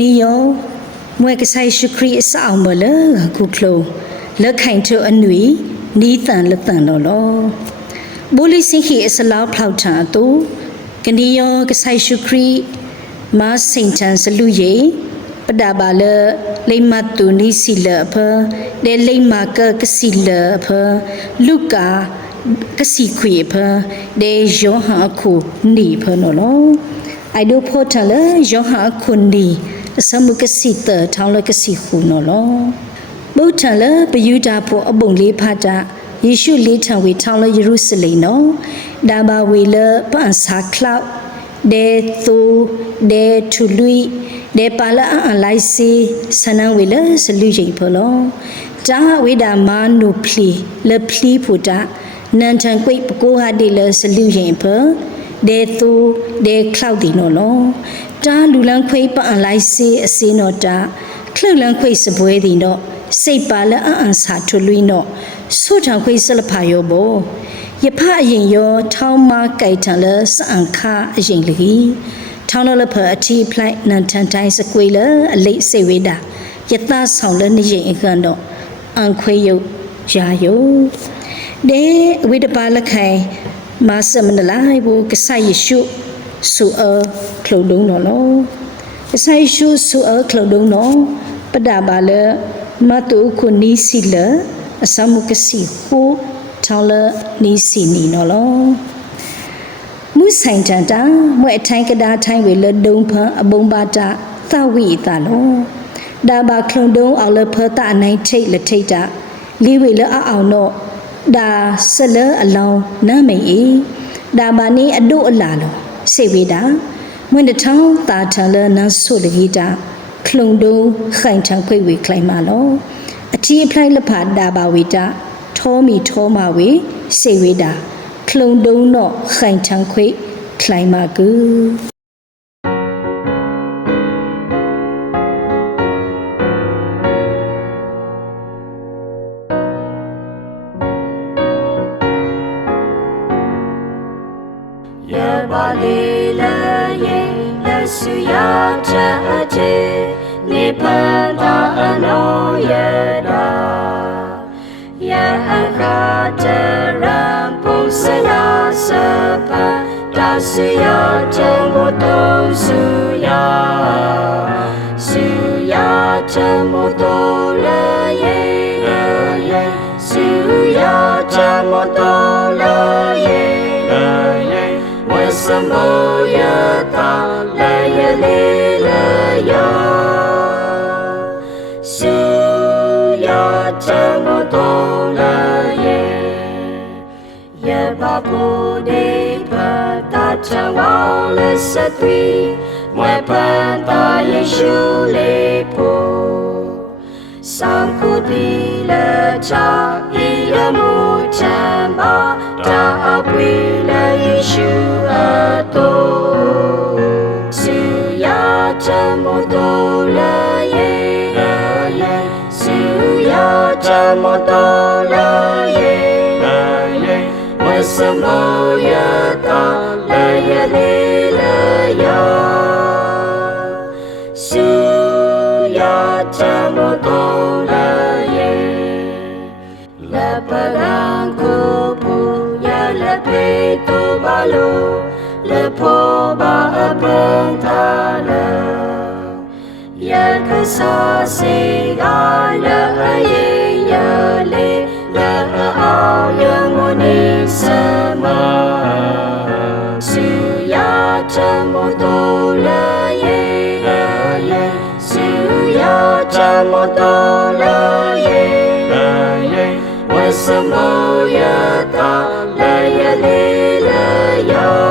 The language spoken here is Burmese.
နီယောမွေကဆိုင်ရှုခရီအဆောင်မလခုခလုံးလက်ခိုင်ထုတ်အနွေနီးတန်လက်တန်တော့လောဘိုလီစင်ဟီအစလောက်ဖောက်တာတူကနီယောကဆိုင်ရှုခရီမစိန်ချန်စလူယေပဒါဘာလလိမတ်တူနီစီလဖဒေလိမကကစီလဖလူကာကစီခွေဖဒေယောဟာခုနီဖနော်လောအိုင်ဒိုဖောထလယောဟာခုနီအစမှုကစီတထောင်းလကစီခုနော်လောဘုထလပယူတာဖို့အပုံလေးဖတ်တာယေရှုလေးထံဝေထောင်းလယေရုရှလင်နော်ဒါဘာဝေလပန်စာခလောက်ဒေသူဒေထူလူဒေပါလာအလိုက်စီစနံဝေလစလူရိဖလောတာဝေဒာမာနုဖလီလဖလီဖူတာနန်ထန်ကွိပကိုဟာဒီလစလူရင်ဖဒေသူဒေခလောက်ဒီနော်လောတာလူလန်းခွေပန်လိုက်စီအစင်းတော့တာခလုလန်းခွေစပွဲဒီတော့စိတ်ပါလအန်စာထူလူနော်ဆုထောင်ခွေစလဖာယောဘောယဖအရင်ယောထောင်းမကြိုက်ထန်လစအန်ခအရင်လီထောင်းလဖအတီဖလိုက်နန်ထန်တိုင်းစကွေလအလိတ်စေဝေတာယတဆောင်လနေရင်အခန်းတော့အန်ခွေယုတ်ရာယုဒေဝိတပါလခိုင်မာစမနလိုက်ဘူးကဆိုင်ယေရှုဆူအခလုဒုံနော်လောကဆိုင်ယေရှုဆူအခလုဒုံနော်ပဒါပါလမတုခုနီစီလအစမှုကစီဟုထောင်းလနီစီနီနော်လောမူဆိုင်တန်တာမွဲ့အထိုင်းကဒါထိုင်းဝေလဒုံဖအဘုံပါတာသဝိတာလောဒါဘာခလုံဒုံအောင်လဖတာအနိုင်ထိတ်လက်ထိတ်တာလီဝေလအောင်တော့ဒါဆလအလောင်းနမ်းမိန်ဤဒါဘာနီအဒုအလာလောစေဝေတာမွန်းတထောင်းတာထလနန်းဆုလဂီတာခလုံဒုံခိုင်ထံခွေဝေခလိုက်မာလောအတီအဖလိုက်လဖဒါဘာဝေတာထောမီထောမာဝေစေဝေတာခလုံဒုံတော့ခိုင်ထံခွေခလိုက်မာကူပါလေလေယေဆုယာချအချေနိဗ္ဗာန်သာအနောယတာယအခါတရံပုစနာစပတာစီယာချမောတောဆုယာချမောတောလေယေဆုယာချမောတောလေယေစမောယတာလေယလေလေယောဆုယာချမောတောလေယေဘဘုဒေပတာချဝောလေစသွီမွေပန်တာယေရှုလေပိုစံကုတိလေချာဣယမုချံဘာတာအပွေလေယေရှုဆုယာချမောတောလေဆုယာချမောတောလေဝစမောယတာလေယလေလေယောဆုယာချမောတောလေလပရံကိုပူယလပေတောဘာလောle po ba apentana ya ka sa se ga la ye ya le la ao ya mo ni sa ma su ya cha mo to la ye su ya cha mo to la ye wa sa mo ya ta la ya le la ya